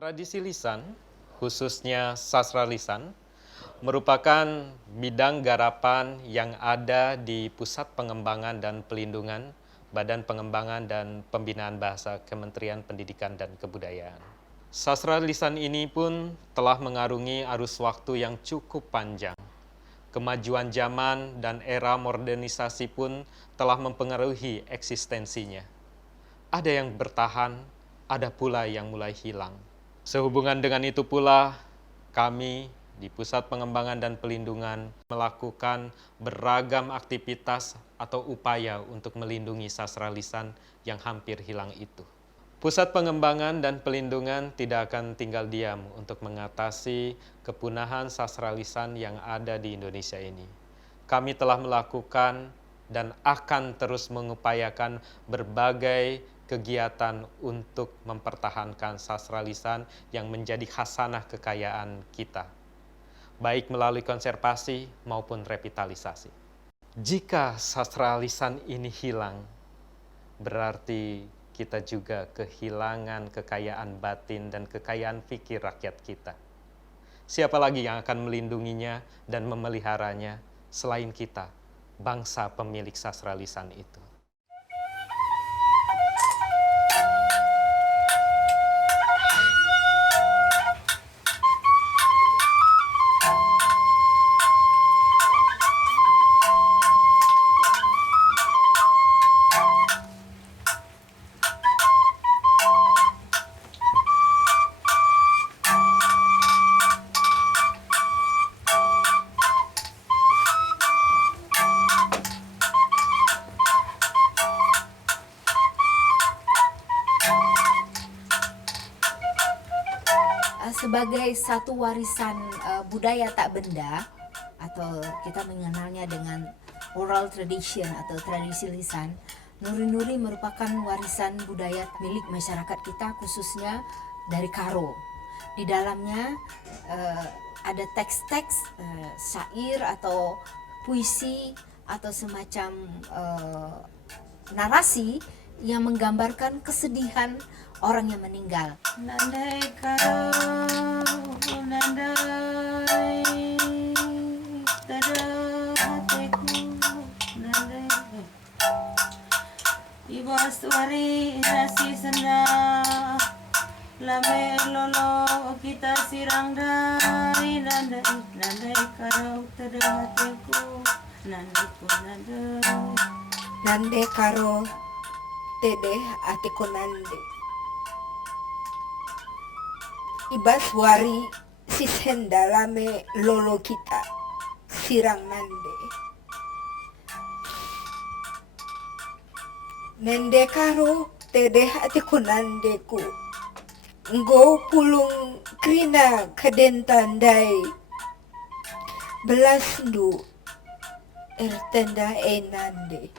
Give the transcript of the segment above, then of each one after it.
Tradisi lisan, khususnya sastra lisan, merupakan bidang garapan yang ada di Pusat Pengembangan dan Pelindungan Badan Pengembangan dan Pembinaan Bahasa Kementerian Pendidikan dan Kebudayaan. Sastra lisan ini pun telah mengarungi arus waktu yang cukup panjang. Kemajuan zaman dan era modernisasi pun telah mempengaruhi eksistensinya. Ada yang bertahan, ada pula yang mulai hilang. Sehubungan dengan itu pula, kami di Pusat Pengembangan dan Pelindungan melakukan beragam aktivitas atau upaya untuk melindungi sastra lisan yang hampir hilang itu. Pusat Pengembangan dan Pelindungan tidak akan tinggal diam untuk mengatasi kepunahan sastra lisan yang ada di Indonesia ini. Kami telah melakukan dan akan terus mengupayakan berbagai kegiatan untuk mempertahankan sastra lisan yang menjadi khasanah kekayaan kita, baik melalui konservasi maupun revitalisasi. Jika sastra lisan ini hilang, berarti kita juga kehilangan kekayaan batin dan kekayaan fikir rakyat kita. Siapa lagi yang akan melindunginya dan memeliharanya selain kita, bangsa pemilik sastra lisan itu? Sebagai satu warisan budaya tak benda, atau kita mengenalnya dengan oral tradition atau tradisi lisan, nuri-nuri merupakan warisan budaya milik masyarakat kita, khususnya dari Karo. Di dalamnya ada teks-teks syair atau puisi atau semacam narasi yang menggambarkan kesedihan orang yang meninggal. Nandai karo, nandai tada hatiku, nandai ibu aswari nasi sena, lame lolo kita sirang dai, nandai nandai karo tada hatiku, nandai ku nandai. Nande karo tede atiku nande. Ibas wari sisenda lame lolo kita sirang nande. Nende karo tede atiku nandeku. Nggo pulung krina kadentandai. Belas ndu ertenda nande.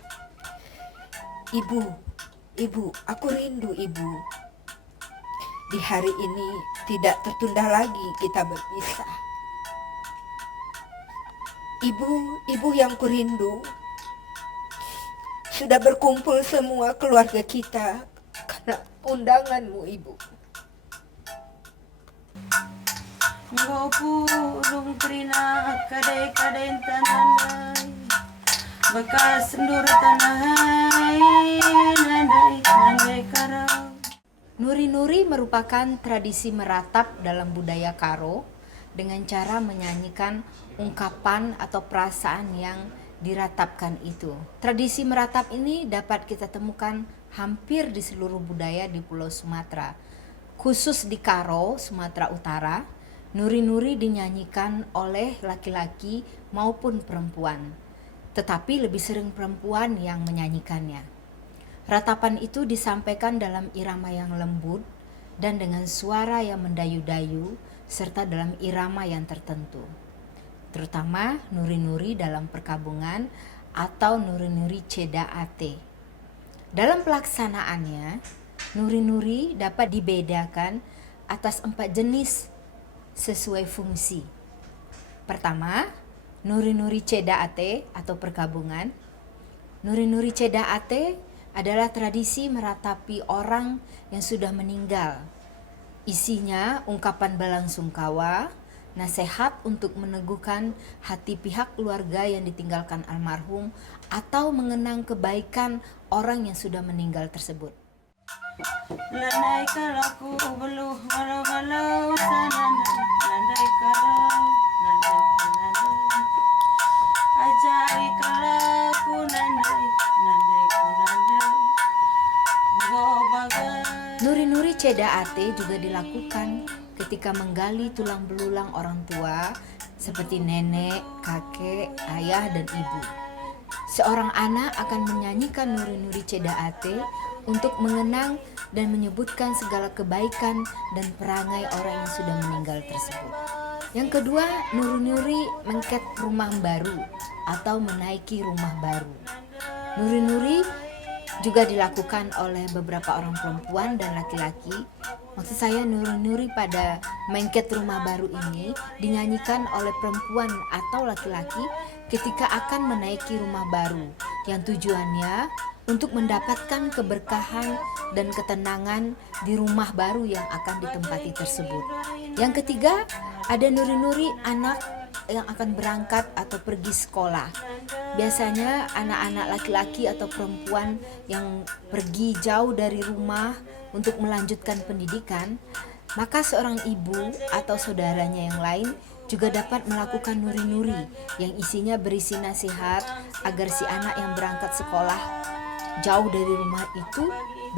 Ibu, aku rindu ibu. Di hari ini tidak tertunda lagi kita berpisah. Ibu yang kurindu. Sudah berkumpul semua keluarga kita karena undanganmu ibu. Nggo pulung krina kadai tanandai, bekas ndur tanahai, nandai karau. Nuri-nuri merupakan tradisi meratap dalam budaya Karo dengan cara menyanyikan ungkapan atau perasaan yang diratapkan itu. Tradisi meratap ini dapat kita temukan hampir di seluruh budaya di Pulau Sumatera. Khusus di Karo, Sumatera Utara, nuri-nuri dinyanyikan oleh laki-laki maupun perempuan. Tetapi lebih sering perempuan yang menyanyikannya. Ratapan itu disampaikan dalam irama yang lembut dan dengan suara yang mendayu-dayu serta dalam irama yang tertentu. Terutama nuri-nuri dalam perkabungan atau nuri-nuri ceda ate. Dalam pelaksanaannya, nuri-nuri dapat dibedakan atas 4 jenis sesuai fungsi. Pertama, nuri-nuri ceda ate atau perkabungan. Nuri-nuri ceda ate adalah tradisi meratapi orang yang sudah meninggal. Isinya ungkapan belangsungkawa, nasihat untuk meneguhkan hati pihak keluarga yang ditinggalkan almarhum atau mengenang kebaikan orang yang sudah meninggal tersebut. Landai kalaku beluh walau-walau sanandai. Landai kalau, nandai nandai. Ajari kalaku nandai, nandai ku nandai. Go bagai. Nuri-nuri Ceda Ate juga dilakukan ketika menggali tulang belulang orang tua seperti nenek, kakek, ayah, dan ibu. Seorang anak akan menyanyikan nuri-nuri Ceda Ate untuk mengenang dan menyebutkan segala kebaikan dan perangai orang yang sudah meninggal tersebut. Yang kedua, nuri-nuri mengket rumah baru atau menaiki rumah baru. Nuri-nuri juga dilakukan oleh beberapa orang perempuan dan laki-laki. Maksud saya nuri-nuri pada mengket rumah baru ini dinyanyikan oleh perempuan atau laki-laki ketika akan menaiki rumah baru yang tujuannya untuk mendapatkan keberkahan dan ketenangan di rumah baru yang akan ditempati tersebut. Yang ketiga, ada nuri-nuri anak yang akan berangkat atau pergi sekolah. Biasanya anak-anak laki-laki atau perempuan yang pergi jauh dari rumah untuk melanjutkan pendidikan, maka seorang ibu atau saudaranya yang lain juga dapat melakukan nuri-nuri yang isinya berisi nasihat agar si anak yang berangkat sekolah jauh dari rumah itu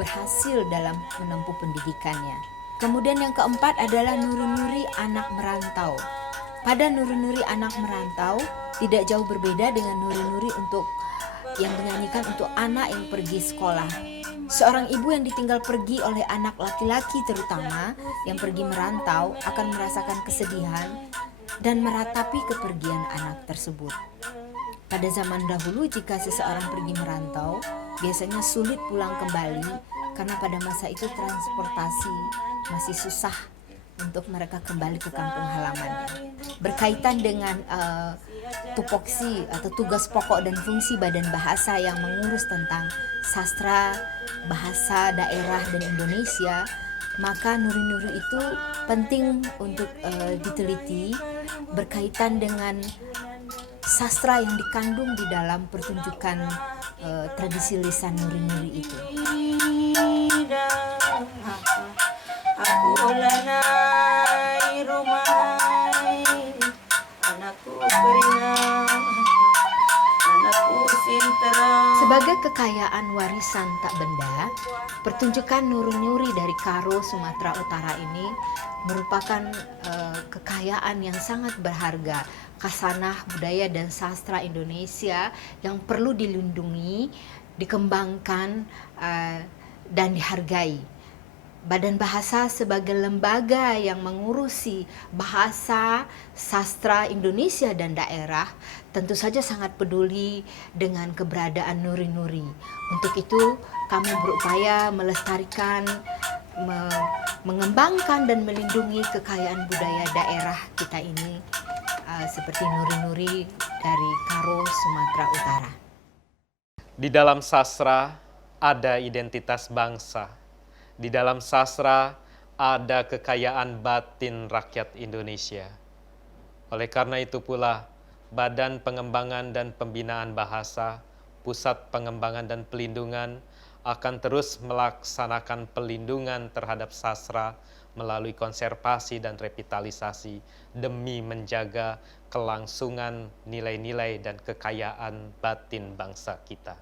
berhasil dalam menempuh pendidikannya. Kemudian yang keempat adalah nuri-nuri anak merantau. Pada nuri-nuri anak merantau tidak jauh berbeda dengan nuri-nuri untuk yang dinyanyikan untuk anak yang pergi sekolah. Seorang ibu yang ditinggal pergi oleh anak laki-laki terutama yang pergi merantau akan merasakan kesedihan dan meratapi kepergian anak tersebut. Pada zaman dahulu jika seseorang pergi merantau, biasanya sulit pulang kembali karena pada masa itu transportasi masih susah untuk mereka kembali ke kampung halamannya. Berkaitan dengan tupoksi atau tugas pokok dan fungsi Badan Bahasa yang mengurus tentang sastra, bahasa daerah dan Indonesia, maka nuri-nuri itu penting untuk diteliti berkaitan dengan sastra yang dikandung di dalam pertunjukan tradisi lisan nuri-nuri itu. Aku lanai rumah, anakku keringat, anakku sintera. Sebagai kekayaan warisan tak benda, pertunjukan nuri-nuri dari Karo, Sumatera Utara ini merupakan kekayaan yang sangat berharga, khasanah budaya dan sastra Indonesia yang perlu dilindungi, dikembangkan, dan dihargai. Badan Bahasa sebagai lembaga yang mengurusi bahasa, sastra Indonesia dan daerah tentu saja sangat peduli dengan keberadaan nuri-nuri. Untuk itu kami berupaya melestarikan, mengembangkan dan melindungi kekayaan budaya daerah kita ini seperti nuri-nuri dari Karo, Sumatera Utara. Di dalam sastra ada identitas bangsa. Di dalam sastra ada kekayaan batin rakyat Indonesia. Oleh karena itu pula, Badan Pengembangan dan Pembinaan Bahasa, Pusat Pengembangan dan Pelindungan akan terus melaksanakan pelindungan terhadap sastra melalui konservasi dan revitalisasi demi menjaga kelangsungan nilai-nilai dan kekayaan batin bangsa kita.